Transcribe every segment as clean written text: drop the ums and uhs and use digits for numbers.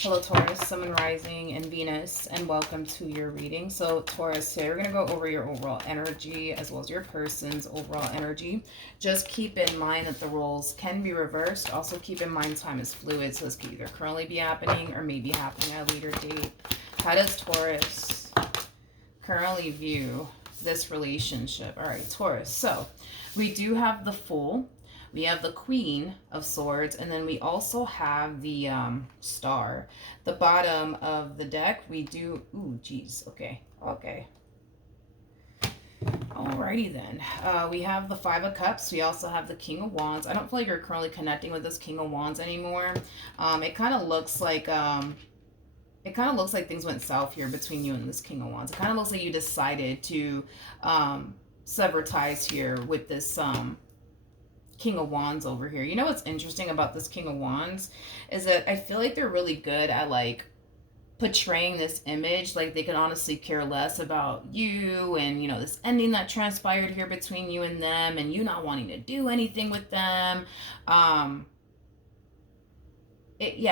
Hello Taurus, Sun, Moon, Rising, and Venus, and welcome to your reading. So Taurus, today we're going to go over your overall energy as well as your person's overall energy. Just keep in mind that the roles can be reversed. Also keep in mind time is fluid, so this could either currently be happening or maybe happening at a later date. How does Taurus currently view this relationship? All right, Taurus. So we do have the Fool. We have the Queen of Swords, and then we also have the Star. The bottom of the deck, we do... Ooh, geez. Okay. Alrighty then. We have the Five of Cups. We also have the King of Wands. I don't feel like you're currently connecting with this King of Wands anymore. It kind of looks like... things went south here between you and this King of Wands. It kind of looks like you decided to sever ties here with this... King of Wands over here. You know what's interesting about this King of Wands is that I feel like they're really good at like portraying this image, like they can honestly care less about you and, you know, this ending that transpired here between you and them and you not wanting to do anything with them. Yeah,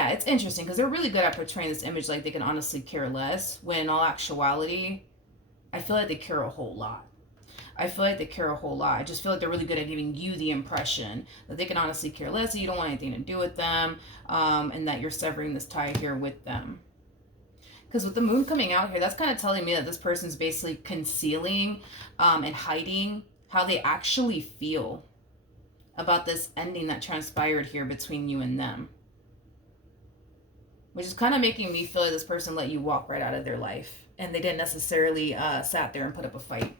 it's interesting because they're really good at portraying this image like they can honestly care less, when in all actuality I feel like they care a whole lot. I just feel like they're really good at giving you the impression that they can honestly care less, that you don't want anything to do with them, and that you're severing this tie here with them. Because with the moon coming out here, that's kind of telling me that this person's basically concealing and hiding how they actually feel about this ending that transpired here between you and them. Which is kind of making me feel like this person let you walk right out of their life, and they didn't necessarily sat there and put up a fight.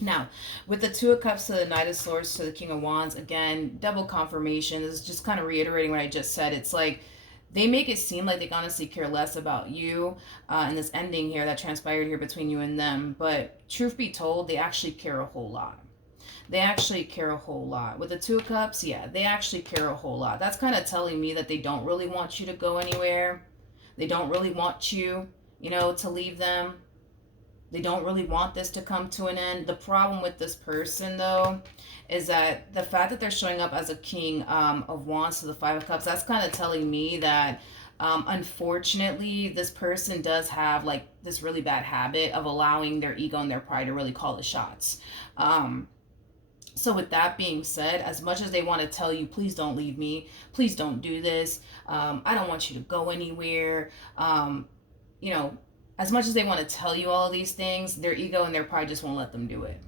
Now, with the Two of Cups to the Knight of Swords to the King of Wands, again, double confirmation. This is just kind of reiterating what I just said. It's like they make it seem like they honestly care less about you and this ending here that transpired here between you and them. But truth be told, they actually care a whole lot. They actually care a whole lot. With the Two of Cups, yeah, they actually care a whole lot. That's kind of telling me that they don't really want you to go anywhere. They don't really want you, you know, to leave them. They don't really want this to come to an end. The problem with this person, though, is that the fact that they're showing up as a King of Wands to the Five of Cups, that's kind of telling me that, unfortunately, this person does have, like, this really bad habit of allowing their ego and their pride to really call the shots. So with that being said, as much as they want to tell you, please don't leave me, please don't do this, I don't want you to go anywhere, you know, as much as they want to tell you all of these things, their ego and their pride just won't let them do it.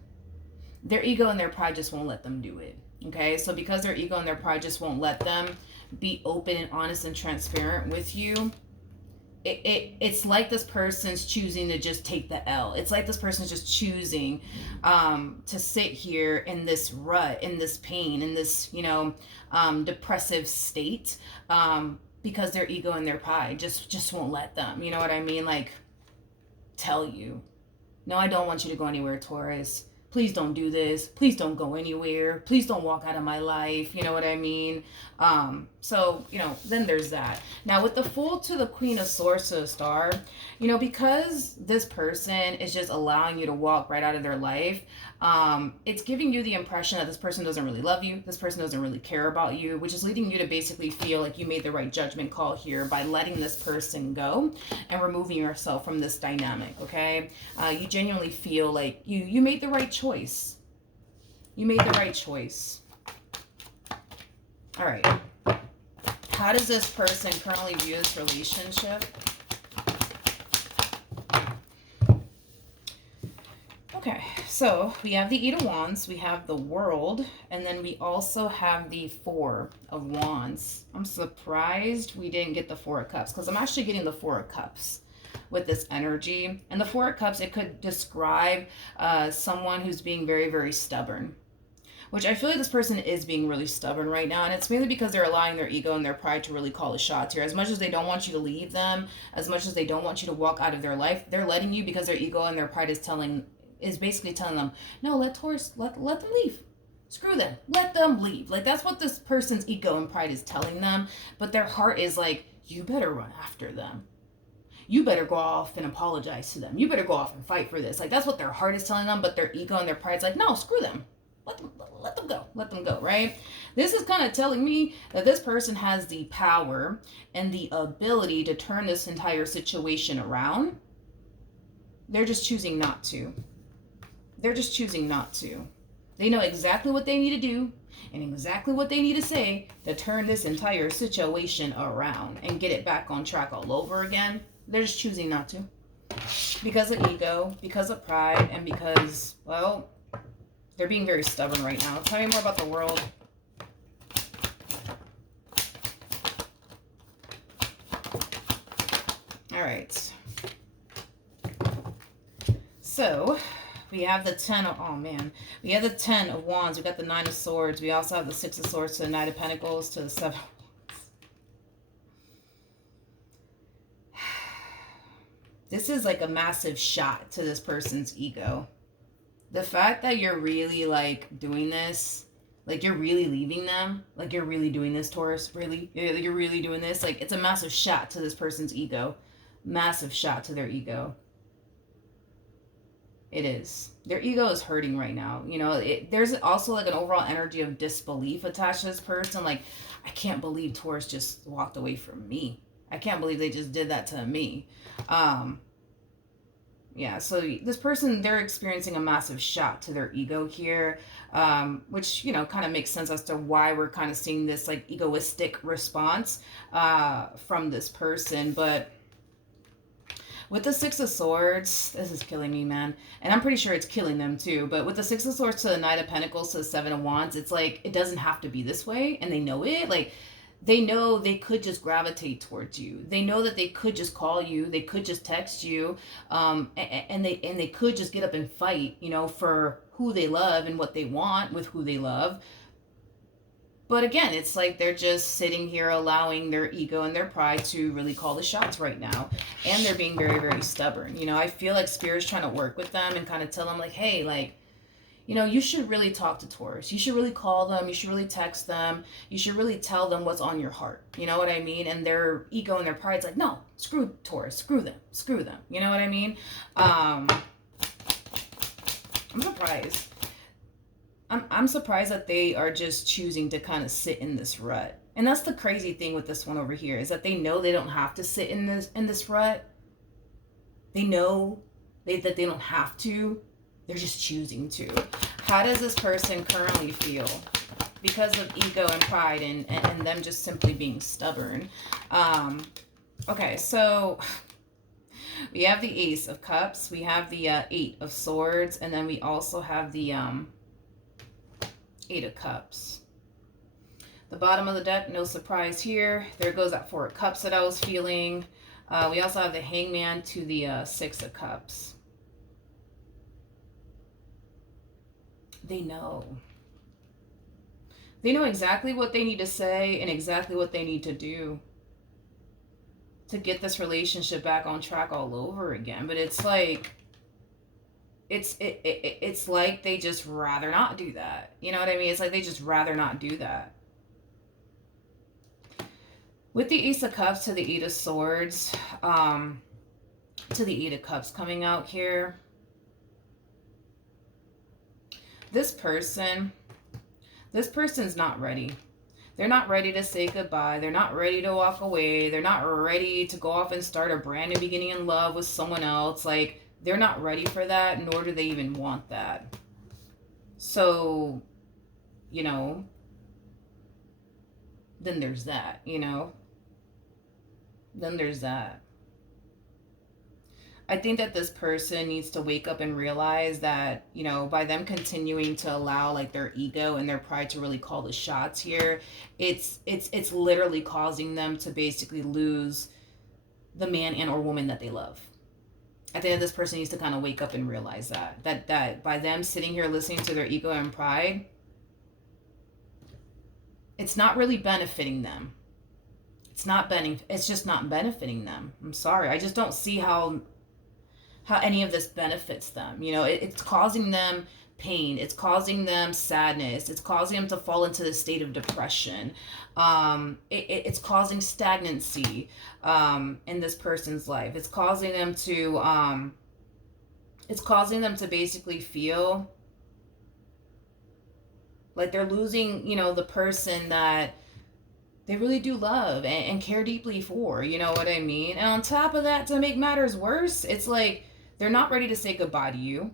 Their ego and their pride just won't let them do it. Okay? So because their ego and their pride just won't let them be open and honest and transparent with you, it's like this person's choosing to just take the L. It's like this person's just choosing to sit here in this rut, in this pain, in this, you know, depressive state because their ego and their pride just won't let them. You know what I mean? Like, tell you, no, I don't want you to go anywhere, Taurus. Please don't do this. Please don't go anywhere. Please don't walk out of my life. You know what I mean? So, you know, then there's that. Now, with the Fool to the Queen of Swords to the Star, you know, because this person is just allowing you to walk right out of their life, it's giving you the impression that this person doesn't really love you. This person doesn't really care about you, which is leading you to basically feel like you made the right judgment call here by letting this person go and removing yourself from this dynamic, okay? You genuinely feel like you made the right choice. You made the right choice. All right. How does this person currently view this relationship? Okay, so we have the Eight of Wands, we have the World, and then we also have the Four of Wands. I'm surprised we didn't get the Four of Cups because I'm actually getting the Four of Cups with this energy. And the Four of Cups, it could describe someone who's being very, very stubborn, which I feel like this person is being really stubborn right now. And it's mainly because they're allowing their ego and their pride to really call the shots here. As much as they don't want you to leave them, as much as they don't want you to walk out of their life, they're letting you because their ego and their pride is basically telling them, no, let them leave. Screw them. Let them leave. Like, that's what this person's ego and pride is telling them. But their heart is like, you better run after them. You better go off and apologize to them. You better go off and fight for this. Like, that's what their heart is telling them. But their ego and their pride is like, no, screw them. let them go. Let them go, right? This is kind of telling me that this person has the power and the ability to turn this entire situation around. They're just choosing not to. They're just choosing not to. They know exactly what they need to do and exactly what they need to say to turn this entire situation around and get it back on track all over again. They're just choosing not to. Because of ego, because of pride, and because, well, they're being very stubborn right now. Tell me more about the world. All right. So we have the 10 of, oh man, we have the 10 of Wands. We got the 9 of Swords. We also have the 6 of Swords to the Knight of Pentacles to the 7 of Wands. This is like a massive shot to this person's ego. The fact that you're really like doing this, like you're really leaving them, like you're really doing this, Taurus, really? You're really doing this? Like it's a massive shot to this person's ego. Massive shot to their ego. It is. Their ego is hurting right now. You know, there's also like an overall energy of disbelief attached to this person. Like, I can't believe Taurus just walked away from me. I can't believe they just did that to me. Yeah, so this person, they're experiencing a massive shock to their ego here, which, you know, kind of makes sense as to why we're kind of seeing this like egoistic response from this person. But with the 6 of Swords, this is killing me, man. And I'm pretty sure it's killing them too. But with the 6 of Swords to the Knight of Pentacles to the 7 of Wands, it's like, it doesn't have to be this way. And they know it. Like, they know they could just gravitate towards you. They know that they could just call you. They could just text you. And they could just get up and fight, you know, for who they love and what they want with who they love. But again, it's like they're just sitting here allowing their ego and their pride to really call the shots right now. And they're being very, very stubborn. You know, I feel like Spirit's trying to work with them and kind of tell them like, hey, like, you know, you should really talk to Taurus. You should really call them. You should really text them. You should really tell them what's on your heart. You know what I mean? And their ego and their pride's like, no, screw Taurus. Screw them. Screw them. You know what I mean? I'm surprised. I'm surprised that they are just choosing to kind of sit in this rut. And that's the crazy thing with this one over here, is that they know they don't have to sit in this rut. They know that they don't have to. They're just choosing to. How does this person currently feel? Because of ego and pride and them just simply being stubborn. Okay, so we have the Ace of Cups. We have the 8 of Swords. And then we also have the 8 of Cups. The bottom of the deck, no surprise here. There goes that 4 of Cups that I was feeling. We also have the Hangman to the 6 of Cups. They know. They know exactly what they need to say and exactly what they need to do to get this relationship back on track all over again. But it's like, it's like they just rather not do that. You know what I mean? It's like they just rather not do that. With the Ace of Cups to the 8 of Swords, to the 8 of Cups coming out here, this person's not ready. They're not ready to say goodbye. They're not ready to walk away. They're not ready to go off and start a brand new beginning in love with someone else. Like, they're not ready for that, nor do they even want that. So, you know, then there's that, you know. Then there's that. I think that this person needs to wake up and realize that, you know, by them continuing to allow like their ego and their pride to really call the shots here, it's literally causing them to basically lose the man and or woman that they love. I think that this person needs to kind of wake up and realize that by them sitting here listening to their ego and pride, it's not really benefiting them. It's just not benefiting them. I'm sorry. I just don't see how any of this benefits them. You know, it's causing them pain. It's causing them sadness. It's causing them to fall into the state of depression. It's causing stagnancy in this person's life. It's causing them to basically feel Like they're losing, you know, the person that they really do love and care deeply for, you know what I mean? And on top of that, to make matters worse, it's like they're not ready to say goodbye to you.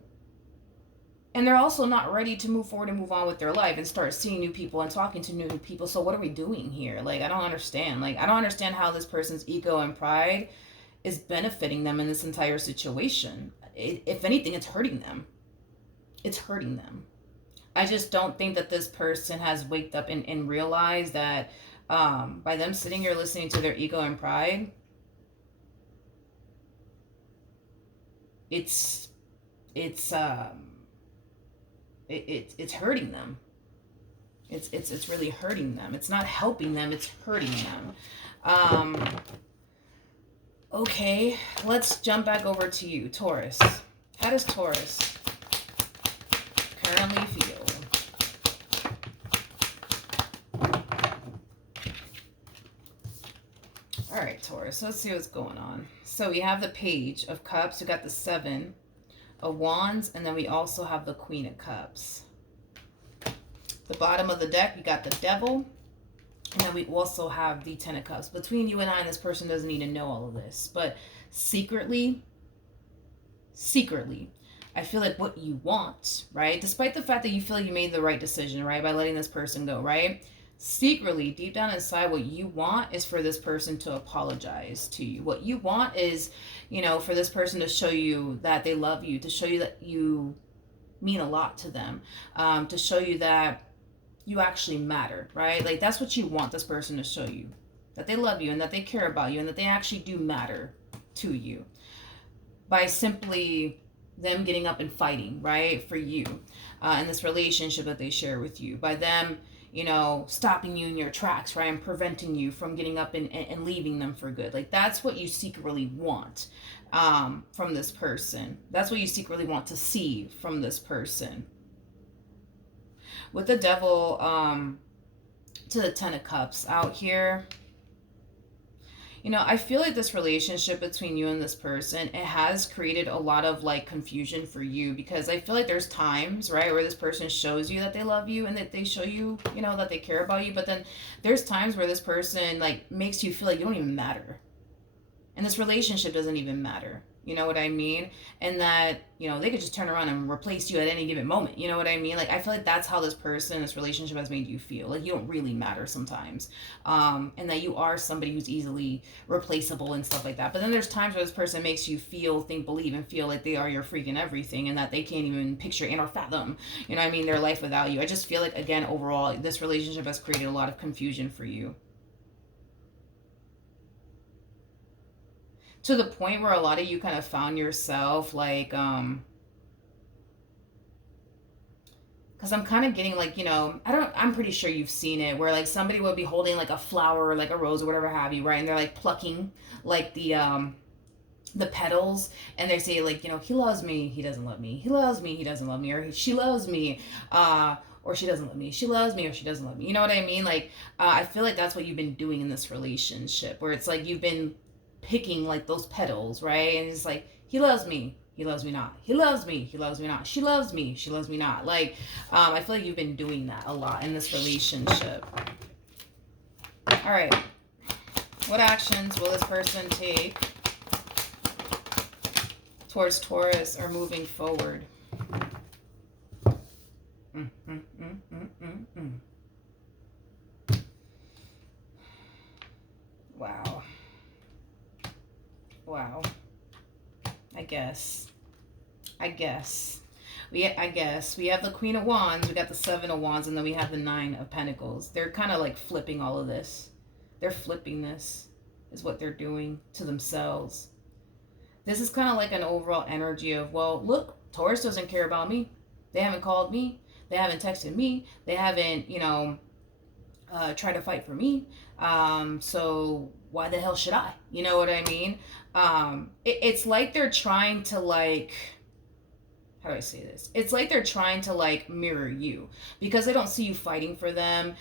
And they're also not ready to move forward and move on with their life and start seeing new people and talking to new people. So what are we doing here? Like, I don't understand. Like, I don't understand how this person's ego and pride is benefiting them in this entire situation. If anything, it's hurting them. It's hurting them. I just don't think that this person has waked up and realized that by them sitting here listening to their ego and pride, it's it's it's hurting them. It's really hurting them. It's not helping them. It's hurting them. Um, okay, let's jump back over to you, Taurus. How does Taurus currently feel? All right, Taurus, let's see what's going on. So we have the Page of Cups. We got the Seven of Wands, and then we also have the Queen of Cups. The bottom of the deck, we got the Devil, and then we also have the Ten of Cups. Between you and I, this person doesn't need to know all of this, but secretly, I feel like what you want, right? Despite the fact that you feel like you made the right decision, right, by letting this person go, right? Secretly, deep down inside, what you want is for this person to apologize to you. What you want is, you know, for this person to show you that they love you, to show you that you mean a lot to them, to show you that you actually matter, right? Like, that's what you want this person to show you, that they love you and that they care about you and that they actually do matter to you, by simply them getting up and fighting, right, for you, in this relationship that they share with you, by them, you know, stopping you in your tracks, right, and preventing you from getting up and leaving them for good. Like, that's what you secretly want from this person. That's what you secretly want to see from this person. With the Devil to the Ten of Cups out here, you know, I feel like this relationship between you and this person, it has created a lot of like confusion for you, because I feel like there's times, right, where this person shows you that they love you and that they show you, you know, that they care about you. But then there's times where this person like makes you feel like you don't even matter. And this relationship doesn't even matter. You know what I mean? And that, you know, they could just turn around and replace you at any given moment. You know what I mean? Like, I feel like that's how this person, this relationship has made you feel. Like, you don't really matter sometimes. And that you are somebody who's easily replaceable and stuff like that. But then there's times where this person makes you feel, think, believe, and feel like they are your freaking everything and that they can't even picture and or fathom, you know what I mean, their life without you. I just feel like, again, overall, this relationship has created a lot of confusion for you. To the point where a lot of you kind of found yourself like because I'm kind of getting like, you know, I'm pretty sure you've seen it where like somebody will be holding like a flower or like a rose or whatever have you, right, and they're like plucking like the petals, and they say like, you know, he loves me, he doesn't love me, he loves me, he doesn't love me, or she loves me, or she doesn't love me, she loves me, or she doesn't love me, you know what I mean? Like, I feel like that's what you've been doing in this relationship, where it's like you've been picking like those petals, right? And it's like, he loves me, he loves me not, he loves me, he loves me not, she loves me, she loves me not. Like, I feel like you've been doing that a lot in this relationship. All right, what actions will this person take towards Taurus or moving forward? Wow. Wow. I guess. I guess we have the Queen of Wands, we got the Seven of Wands, and then we have the Nine of Pentacles. They're kind of like flipping all of this. They're flipping this, is what they're doing to themselves. This is kind of like an overall energy of, well, look, Taurus doesn't care about me. They haven't called me. They haven't texted me. They haven't, you know, tried to fight for me. So why the hell should I? You know what I mean? It's like they're trying to like, how do I say this? It's like they're trying to like mirror you, because they don't see you fighting for them,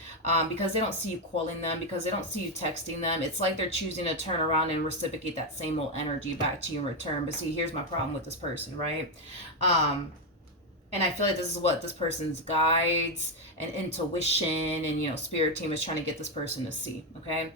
because they don't see you calling them, because they don't see you texting them. It's like they're choosing to turn around and reciprocate that same old energy back to you in return. But see, here's my problem with this person, right? And And I feel like this is what this person's guides and intuition and, spirit team is trying to get this person to see. Okay.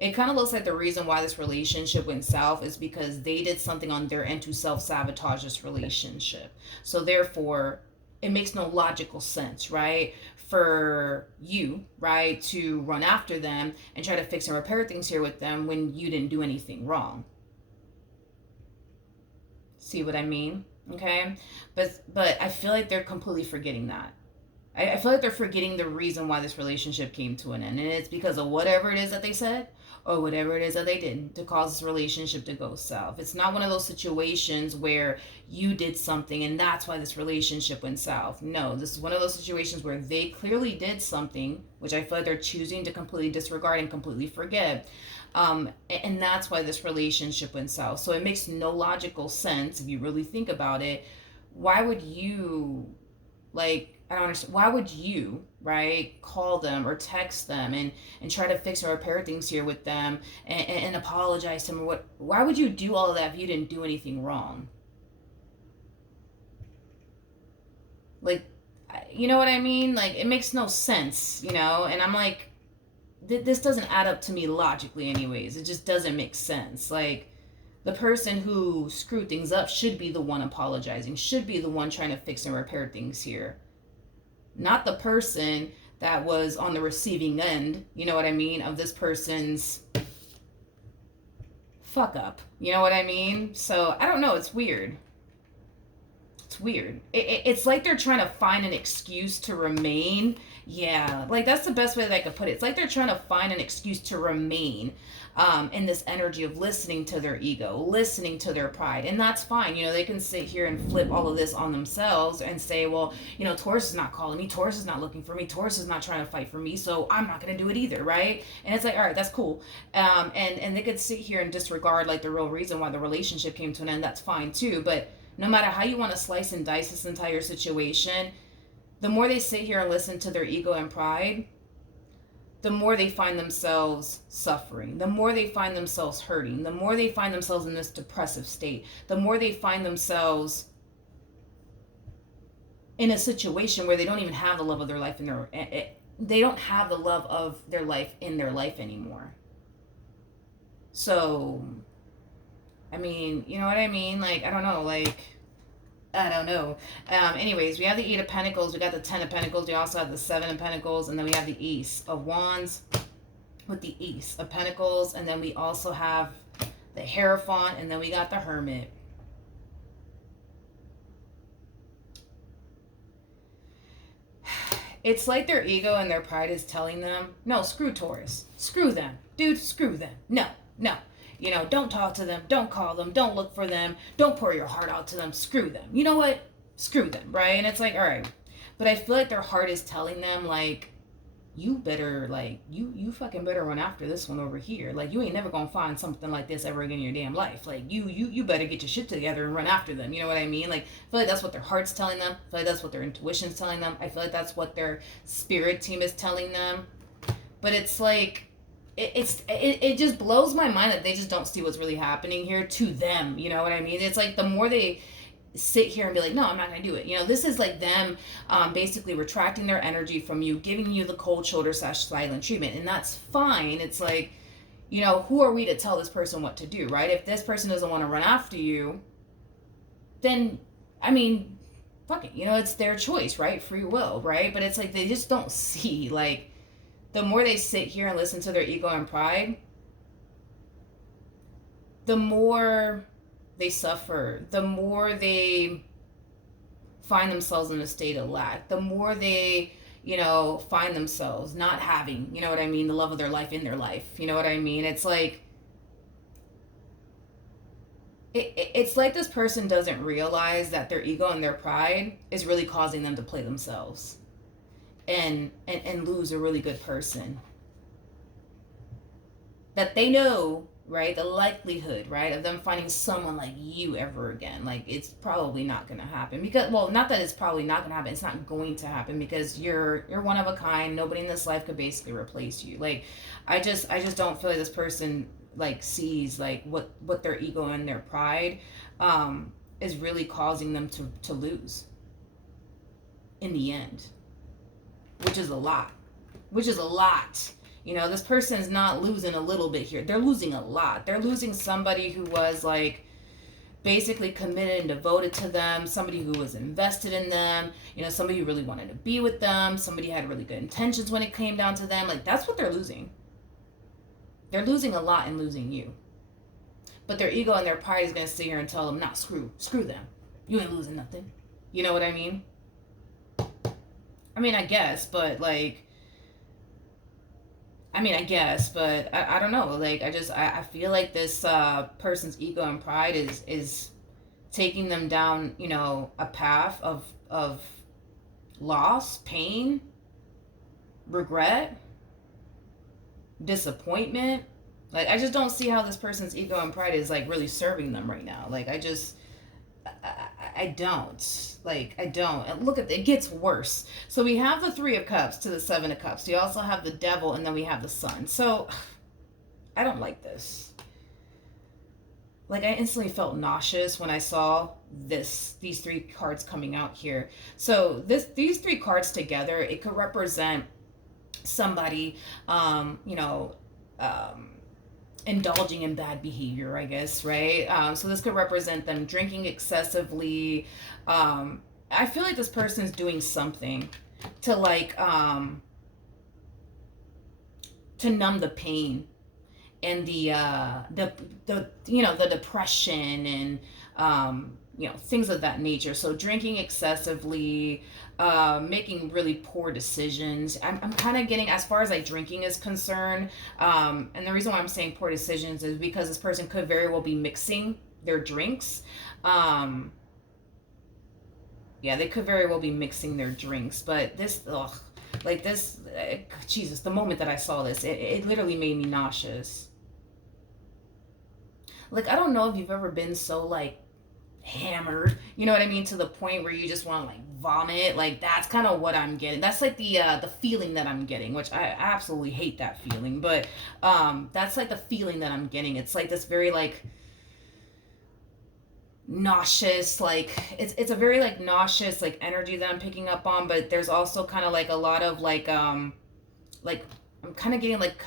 It kind of looks like the reason why this relationship went south is because they did something on their end to self-sabotage this relationship. So therefore, it makes no logical sense, right? For you, right, to run after them and try to fix and repair things here with them when you didn't do anything wrong. See what I mean? Okay? But I feel like they're completely forgetting that. I feel like they're forgetting the reason why this relationship came to an end. And it's because of whatever it is that they said or whatever it is that they did to cause this relationship to go south. It's not one of those situations where you did something and that's why this relationship went south. No, this is one of those situations where they clearly did something, which I feel like they're choosing to completely disregard and completely forget. And that's why this relationship went south. So it makes no logical sense if you really think about it. Why would you, like, I don't understand. Why would you, right, call them or text them and try to fix or repair things here with them and apologize to them? Why would you do all of that if you didn't do anything wrong? Like, you know what I mean? Like, it makes no sense, And I'm like, this doesn't add up to me logically anyways. It just doesn't make sense. Like, the person who screwed things up should be the one apologizing, should be the one trying to fix and repair things here. Not the person that was on the receiving end, you know what I mean, of this person's fuck up. You know what I mean? So, I don't know. It's weird. It's weird. It's like they're trying to find an excuse to remain. Yeah, like that's the best way that I could put it. It's like they're trying to find an excuse to remain in this energy of listening to their ego, listening to their pride. And that's fine. They can sit here and flip all of this on themselves and say, well, Taurus is not calling me. Taurus is not looking for me. Taurus is not trying to fight for me. So I'm not going to do it either. Right. And it's like, all right, that's cool. And they could sit here and disregard like the real reason why the relationship came to an end. That's fine too. But no matter how you want to slice and dice this entire situation, the more they sit here and listen to their ego and pride, the more they find themselves suffering, the more they find themselves hurting, the more they find themselves in this depressive state, the more they find themselves in a situation where they don't even have the love of their life they don't have the love of their life in their life anymore. So, I mean, you know what I mean? Like, I don't know, anyways, we have the Eight of Pentacles, we got the Ten of Pentacles, we also have the Seven of Pentacles, and then we have the Ace of Wands with the Ace of Pentacles, and then we also have the Hierophant, and then we got the Hermit. It's like their ego and their pride is telling them, no, screw Taurus. Screw them. Dude, screw them. No. Don't talk to them. Don't call them. Don't look for them. Don't pour your heart out to them. Screw them. You know what? Screw them, right? And it's like, all right. But I feel like their heart is telling them, like, you better, like, you fucking better run after this one over here. Like, you ain't never gonna find something like this ever again in your damn life. Like, you better get your shit together and run after them. You know what I mean? Like, I feel like that's what their heart's telling them. I feel like that's what their intuition's telling them. I feel like that's what their spirit team is telling them. But it's like, it just blows my mind that they just don't see what's really happening here to them. You know what I mean? It's like the more they sit here and be like, no, I'm not gonna do it. This is like them basically retracting their energy from you, giving you the cold shoulder / silent treatment, and that's fine. It's like, who are we to tell this person what to do, right? If this person doesn't want to run after you, then I mean, fuck it, it's their choice, right? Free will, right? But it's like they just don't see, like, the more they sit here and listen to their ego and pride, the more they suffer, the more they find themselves in a state of lack, the more they, find themselves not having, the love of their life in their life. You know what I mean? It's like, it's like this person doesn't realize that their ego and their pride is really causing them to play themselves. And lose a really good person that they know, right, the likelihood, right, of them finding someone like you ever again, like, it's probably not going to happen. Because, well, not that it's probably not going to happen, it's not going to happen, because you're one of a kind. Nobody in this life could basically replace you. Like, I just don't feel like this person, like, sees, like, what their ego and their pride is really causing them to lose. in the end, which is a lot. Which is a lot. You know, this person's not losing a little bit here. They're losing a lot. They're losing somebody who was like basically committed and devoted to them, somebody who was invested in them, you know, somebody who really wanted to be with them, somebody who had really good intentions when it came down to them. Like, that's what they're losing. They're losing a lot and losing you. But their ego and their pride is going to sit here and tell them, nah, screw them. You ain't losing nothing. You know what I mean? I mean, I guess, but like, I don't know. Like, I feel like this person's ego and pride is taking them down, you know, a path of loss, pain, regret, disappointment. Like, I just don't see how this person's ego and pride is like really serving them right now. Like, I don't. Like, I don't. And look at it gets worse. So we have the Three of Cups to the Seven of Cups. We also have the Devil, and then we have the Sun. So I don't like this. Like, I instantly felt nauseous when I saw these three cards coming out here. So these three cards together, it could represent somebody, you know, indulging in bad behavior, I guess, right? So this could represent them drinking excessively. I feel like this person's doing something to like to numb the pain and the you know, the depression and you know, things of that nature. So drinking excessively, making really poor decisions. I'm kind of getting, as far as like drinking is concerned, and the reason why I'm saying poor decisions is because this person could very well be mixing their drinks. Yeah, they could very well be mixing their drinks, but this, ugh, like this, Jesus, the moment that I saw this, it literally made me nauseous. Like, I don't know if you've ever been so like hammered, you know what I mean, to the point where you just want to like vomit. Like, that's kind of what I'm getting. That's like the feeling that I'm getting, which I absolutely hate that feeling, but that's like the feeling that I'm getting. It's like this very like nauseous, like it's a very like nauseous like energy that I'm picking up on, but there's also kind of like a lot of like I'm kind of getting like,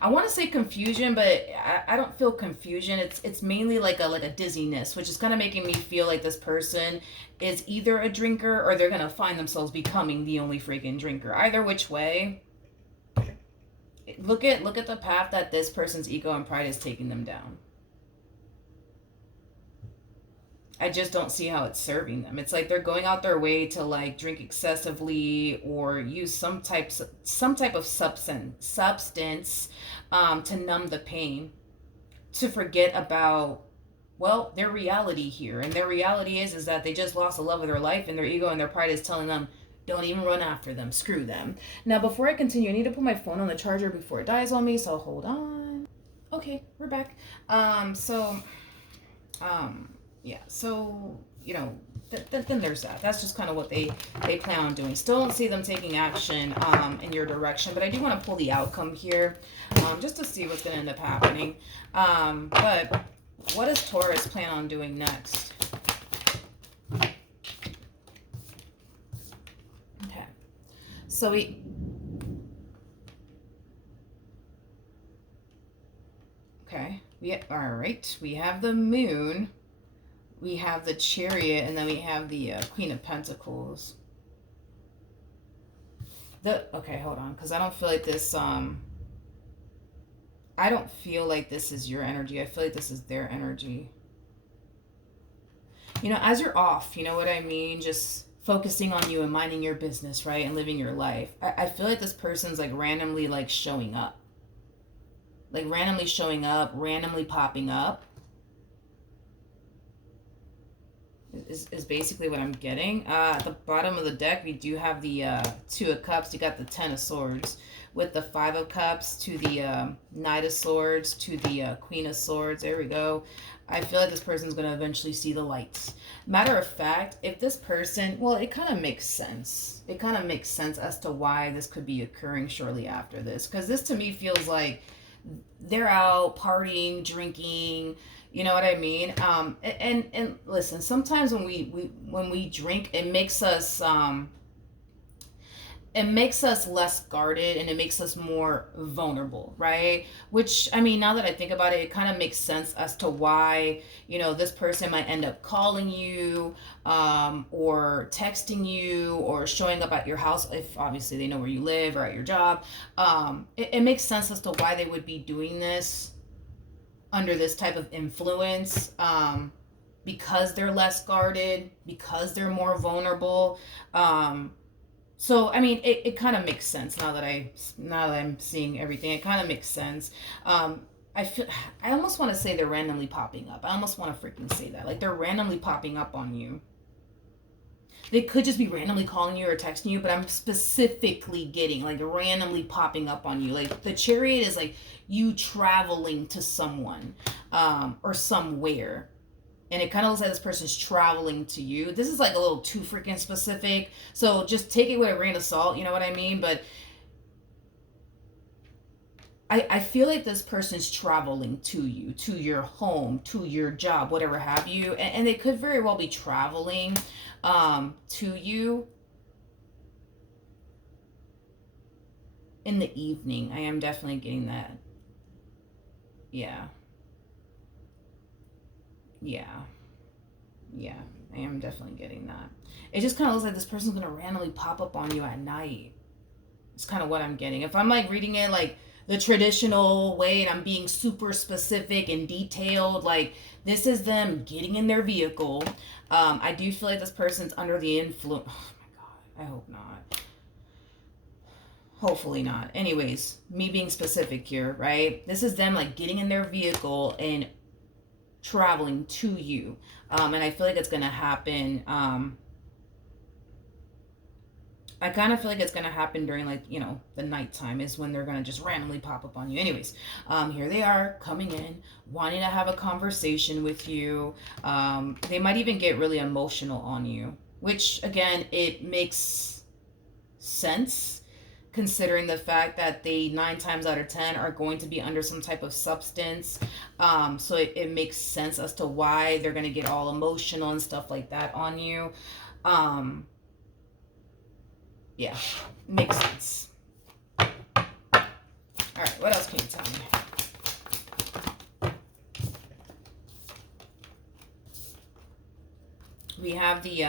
I want to say confusion, but I don't feel confusion. It's mainly like a dizziness, which is kind of making me feel like this person is either a drinker or they're gonna find themselves becoming the only freaking drinker. Either which way, look at the path that this person's ego and pride is taking them down. I just don't see how it's serving them. It's like they're going out their way to like drink excessively or use some type of substance to numb the pain, to forget about, well, their reality here. And their reality is that they just lost the love of their life, and their ego and their pride is telling them, don't even run after them. Screw them. Now, before I continue, I need to put my phone on the charger before it dies on me, so hold on. Okay, we're back. Yeah, so, you know, then there's that. That's just kind of what they plan on doing. Still don't see them taking action in your direction, but I do want to pull the outcome here just to see what's going to end up happening. But what does Taurus plan on doing next? Okay, so all right, we have the Moon. We have the Chariot, and then we have the Queen of Pentacles. Okay, hold on, because I don't feel like this, I don't feel like this is your energy. I feel like this is their energy. You know, as you're off, you know what I mean? Just focusing on you and minding your business, right? And living your life. I feel like this person's like randomly like showing up. Like randomly showing up, randomly popping up. Is basically what I'm getting. At the bottom of the deck, we do have the Two of Cups. You got the Ten of Swords with the Five of Cups to the Knight of Swords to the Queen of Swords. There we go. I feel like this person's going to eventually see the lights. Matter of fact, if this person, well, it kind of makes sense. It kind of makes sense as to why this could be occurring shortly after this. Because this to me feels like they're out partying, drinking, you know what I mean? And listen, sometimes when we drink, it makes us it makes us less guarded and it makes us more vulnerable, right? Which, I mean, now that I think about it, it kind of makes sense as to why, this person might end up calling you, or texting you, or showing up at your house if obviously they know where you live, or at your job. It makes sense as to why they would be doing this under this type of influence. Because they're less guarded, because they're more vulnerable. So I mean, it kind of makes sense now that I'm seeing everything. It kind of makes sense. I almost want to say they're randomly popping up. I almost want to freaking say that, like they're randomly popping up on you. They could just be randomly calling you or texting you, but I'm specifically getting like randomly popping up on you. Like the Chariot is like you traveling to someone, or somewhere, and it kind of looks like this person's traveling to you. This is like a little too freaking specific, so just take it with a grain of salt, you know what I mean? But I feel like this person's traveling to you, to your home, to your job, whatever have you, and they could very well be traveling to you in the evening. I am definitely getting that. Yeah. Yeah. Yeah, I am definitely getting that. It just kind of looks like this person's gonna randomly pop up on you at night. It's kind of what I'm getting. If I'm like reading it like the traditional way and I'm being super specific and detailed, like this is them getting in their vehicle. I do feel like this person's under the influence. Oh my god, I hope not. Hopefully not. Anyways, me being specific here, right? This is them like getting in their vehicle and traveling to you. And I feel like it's gonna happen. I kind of feel like it's gonna happen during like the nighttime is when they're gonna just randomly pop up on you. Anyways, here they are coming in, wanting to have a conversation with you. They might even get really emotional on you, which again it makes sense considering the fact that they 9 times out of 10 are going to be under some type of substance. So it makes sense as to why they're going to get all emotional and stuff like that on you. Yeah, makes sense. All right, what else can you tell me? We have the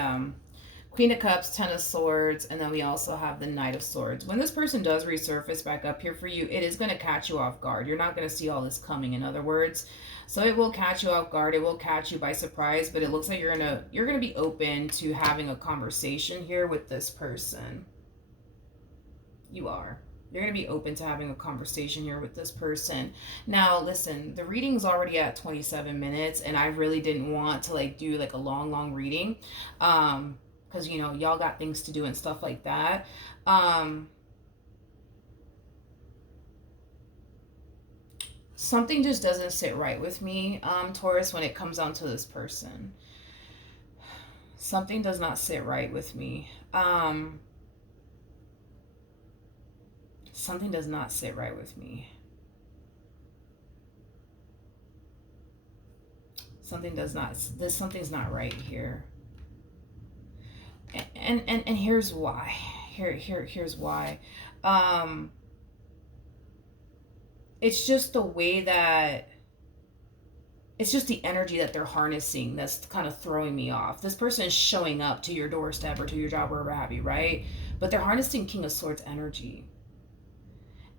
Queen of Cups, Ten of Swords, and then we also have the Knight of Swords. When this person does resurface back up here for you, it is going to catch you off guard. You're not going to see all this coming, in other words. So it will catch you off guard. It will catch you by surprise, but it looks like you're going to be open to having a conversation here with this person. You are. You're going to be open to having a conversation here with this person. Now, listen, the reading's already at 27 minutes, and I really didn't want to like do like a long reading. Because y'all got things to do and stuff like that. Something just doesn't sit right with me, Taurus, when it comes down to this person. Something does not sit right with me. Something does not sit right with me. Something's not right here. And here's why. Here's why. It's just the way that it's just the energy that they're harnessing that's kind of throwing me off. This person is showing up to your doorstep or to your job, wherever have you, right? But they're harnessing King of Swords energy.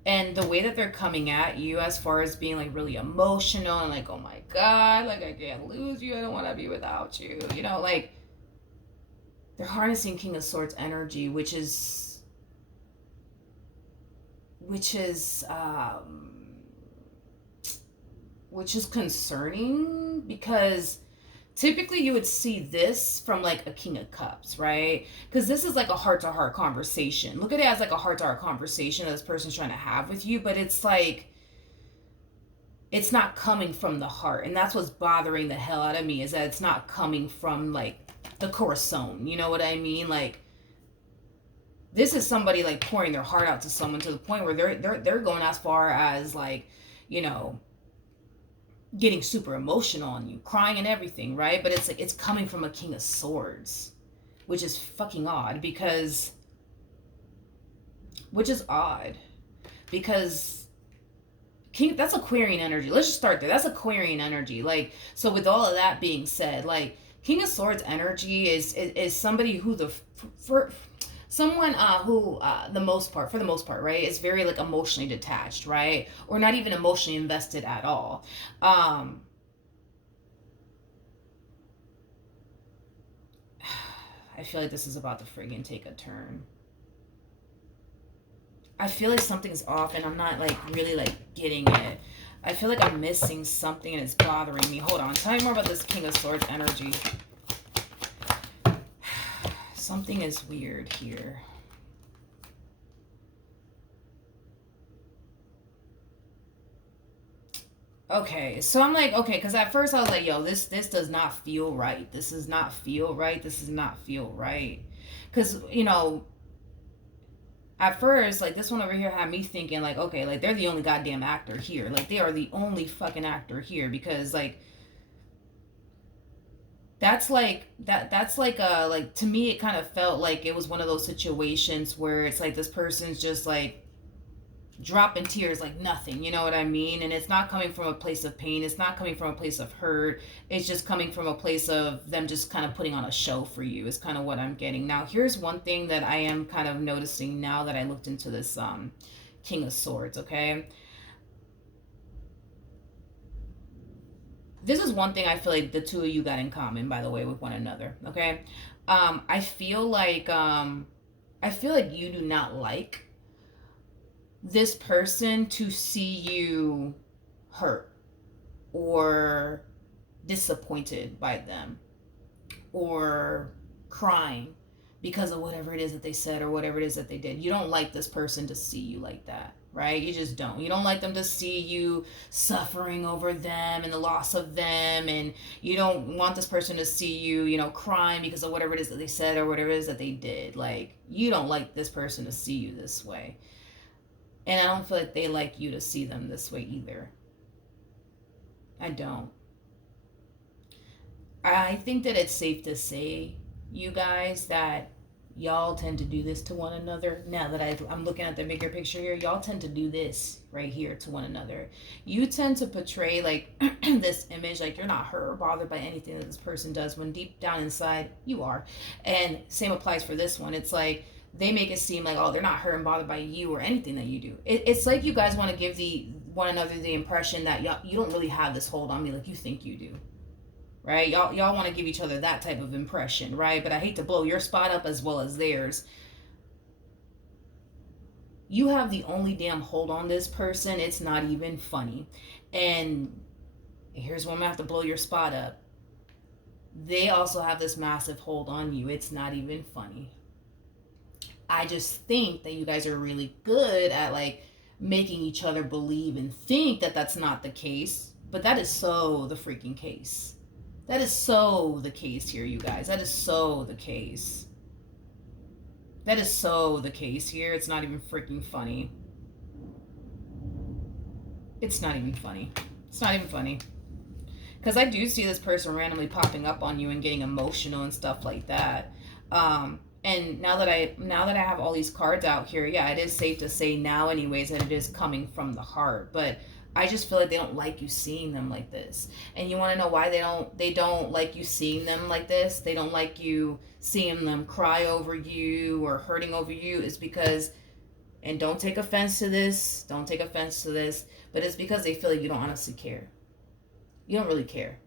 And the way that they're coming at you as far as being like really emotional and like, oh my god, like I can't lose you, I don't want to be without you, like they're harnessing King of Swords energy, which is concerning, because typically you would see this from like a King of Cups, right? Because this is like a heart-to-heart conversation. Look at it as like a heart-to-heart conversation that this person's trying to have with you, but it's like it's not coming from the heart. And that's what's bothering the hell out of me, is that it's not coming from like the corazon, you know what I mean? Like this is somebody like pouring their heart out to someone to the point where they're going as far as like, getting super emotional on you, crying and everything, right? But it's like it's coming from a King of Swords, which is fucking odd, because which is odd because King, that's Aquarian energy. Let's just start there. That's Aquarian energy. Like, so with all of that being said, like King of Swords energy is somebody who for someone who the most part for the most part, right, is very like emotionally detached, right, or not even emotionally invested at all. I feel like this is about to friggin' take a turn. I feel like something's off and I'm not like really like getting it. I feel like I'm missing something and it's bothering me. Hold on. Tell me more about this King of Swords energy. Something is weird here. Okay, so I'm like, okay, because at first I was like, yo, this does not feel right. This does not feel right. This does not feel right. Because, you know, at first, like this one over here had me thinking, like, okay, like they're the only goddamn actor here. Like they are the only fucking actor here because, like, that's like like to me it kind of felt like it was one of those situations where it's like this person's just like dropping tears like nothing, you know what I mean? And it's not coming from a place of pain, it's not coming from a place of hurt, it's just coming from a place of them just kind of putting on a show for you is kind of what I'm getting. Now here's one thing that I am kind of noticing now that I looked into this King of Swords, okay? This is one thing I feel like the two of you got in common, by the way, with one another, okay? I feel like you do not like this person to see you hurt or disappointed by them or crying because of whatever it is that they said or whatever it is that they did. You don't like this person to see you like that, right? You just don't. You don't like them to see you suffering over them and the loss of them, and you don't want this person to see you, you know, crying because of whatever it is that they said or whatever it is that they did. Like, you don't like this person to see you this way. And I don't feel like they like you to see them this way either. I don't. I think that it's safe to say, you guys, that y'all tend to do this to one another. Now that I'm looking at the bigger picture here, y'all tend to do this right here to one another. You tend to portray like this image, like you're not hurt or bothered by anything that this person does, when deep down inside you are. And same applies for this one. It's like they make it seem like, oh, they're not hurt and bothered by you or anything that you do. It's like you guys want to give the one another the impression that y'all, you don't really have this hold on me like you think you do, right? Y'all want to give each other that type of impression, right? But I hate to blow your spot up as well as theirs. You have the only damn hold on this person. It's not even funny. And here's where I'm gonna have to blow your spot up. They also have this massive hold on you. It's not even funny. I just think that you guys are really good at like making each other believe and think that that's not the case, but that is so the freaking case. That is so the case here, you guys. That is so the case. That is so the case here. It's not even freaking funny. It's not even funny. It's not even funny. Because I do see this person randomly popping up on you and getting emotional and stuff like that. And now that I have all these cards out here, yeah, it is safe to say now anyways that it is coming from the heart. But I just feel like they don't like you seeing them like this. And you want to know why they don't like you seeing them like this? They don't like you seeing them cry over you or hurting over you is because, and don't take offense to this, but it's because they feel like you don't honestly care. You don't really care.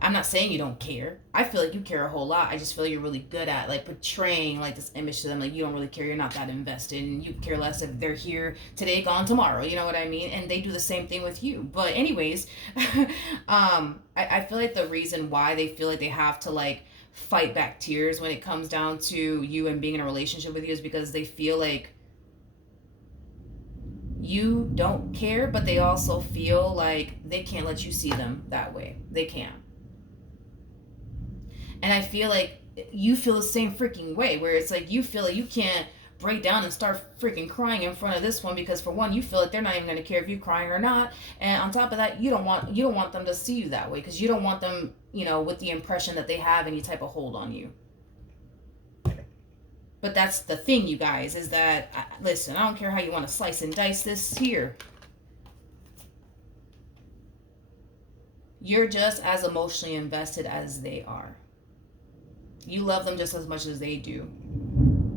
I'm not saying you don't care. I feel like you care a whole lot. I just feel like you're really good at like portraying like this image to them, like you don't really care. You're not that invested, and you care less if they're here today, gone tomorrow. You know what I mean? And they do the same thing with you. But anyways, I feel like the reason why they feel like they have to like fight back tears when it comes down to you and being in a relationship with you is because they feel like you don't care, but they also feel like they can't let you see them that way. They can't. And I feel like you feel the same freaking way, where it's like you feel like you can't break down and start freaking crying in front of this one because for one, you feel like they're not even going to care if you're crying or not. And on top of that, you don't want them to see you that way because you don't want them, you know, with the impression that they have any type of hold on you. But that's the thing, you guys, is that, listen, I don't care how you want to slice and dice this here. You're just as emotionally invested as they are. You love them just as much as they do.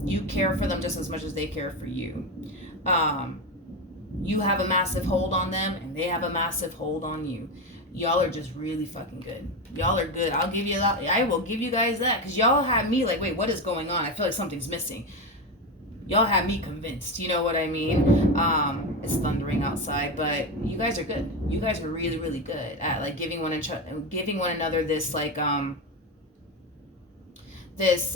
You care for them just as much as they care for you. You have a massive hold on them, and they have a massive hold on you. Y'all are just really fucking good. Y'all are good. I'll give you that. I will give you guys that, because y'all have me like, wait, what is going on? I feel like something's missing. Y'all have me convinced. You know what I mean? It's thundering outside, but you guys are good. You guys are really, really good at like giving one another this like this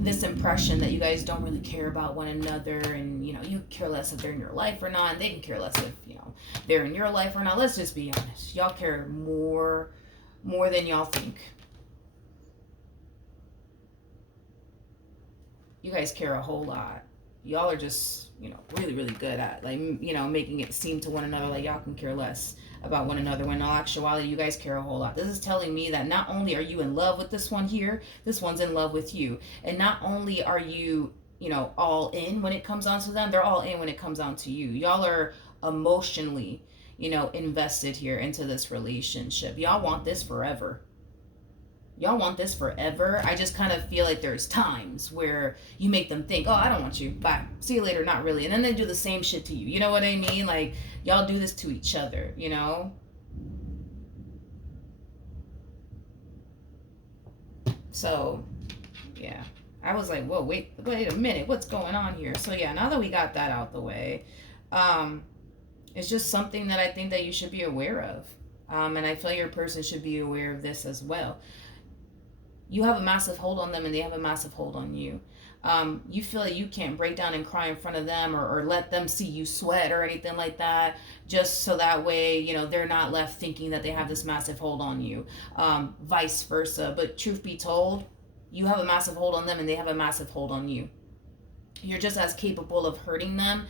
this impression that you guys don't really care about one another, and you know, you care less if they're in your life or not, and they can care less if, you know, they're in your life or not. Let's just be honest. Y'all care more than y'all think. You guys care a whole lot. Y'all are just, you know, really, really good at, like, you know, making it seem to one another like y'all can care less about one another, when in all actuality, you guys care a whole lot. This is telling me that not only are you in love with this one here, this one's in love with you. And not only are you, you know, all in when it comes down to them, they're all in when it comes down to you. Y'all are emotionally, you know, invested here into this relationship. Y'all want this forever. Y'all want this forever. I just kind of feel like there's times where you make them think, oh, I don't want you, bye, see you later, not really, and then they do the same shit to you. You know what I mean? Like, y'all do this to each other, you know? So yeah, I was like, whoa, wait a minute, what's going on here? So yeah, now that we got that out the way, it's just something that I think that you should be aware of, and I feel your person should be aware of this as well. You have a massive hold on them, and they have a massive hold on you. You feel like you can't break down and cry in front of them, or let them see you sweat or anything like that, just so that way, you know, they're not left thinking that they have this massive hold on you. Vice versa. But truth be told, you have a massive hold on them, and they have a massive hold on you. You're just as capable of hurting them,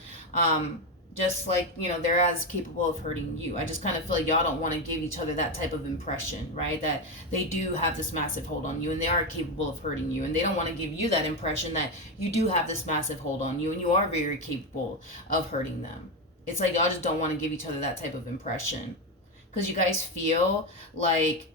just like, you know, they're as capable of hurting you. I just kind of feel like y'all don't want to give each other that type of impression, right? That they do have this massive hold on you, and they are capable of hurting you, and they don't want to give you that impression that you do have this massive hold on you, and you are very capable of hurting them. It's like y'all just don't want to give each other that type of impression, because you guys feel like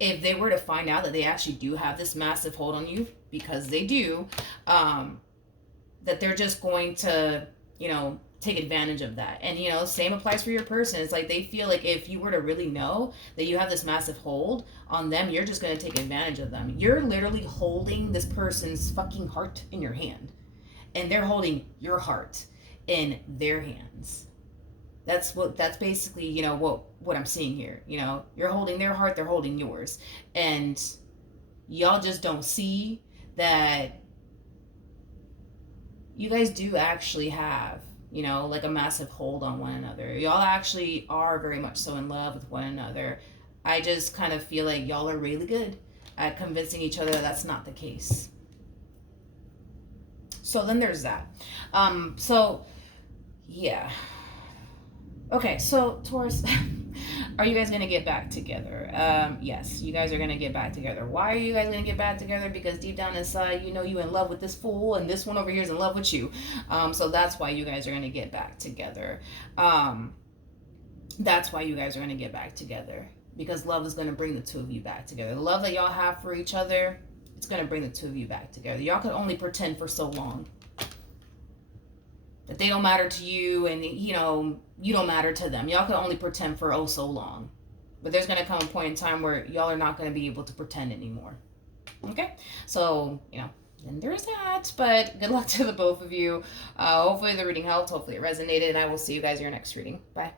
if they were to find out that they actually do have this massive hold on you, because they do, that they're just going to, you know, take advantage of that. And, you know, same applies for your person. It's like they feel like if you were to really know that you have this massive hold on them, you're just going to take advantage of them. You're literally holding this person's fucking heart in your hand, and they're holding your heart in their hands. That's basically, you know, what I'm seeing here. You know, you're holding their heart, they're holding yours, and y'all just don't see that you guys do actually have, you know, like a massive hold on one another. Y'all actually are very much so in love with one another. I just kind of feel like y'all are really good at convincing each other that that's not the case. So then there's that. So yeah. Okay, so Taurus, are you guys going to get back together? Yes, you guys are going to get back together. Why are you guys going to get back together? Because deep down inside, you know you're in love with this fool, and this one over here is in love with you. So that's why you guys are going to get back together. That's why you guys are going to get back together. Because love is going to bring the two of you back together. The love that y'all have for each other, it's going to bring the two of you back together. Y'all could only pretend for so long that they don't matter to you, and, you know, you don't matter to them. Y'all can only pretend for oh so long. But there's going to come a point in time where y'all are not going to be able to pretend anymore. Okay? So, you know, then there's that. But good luck to the both of you. Hopefully the reading helped. Hopefully it resonated. And I will see you guys in your next reading. Bye.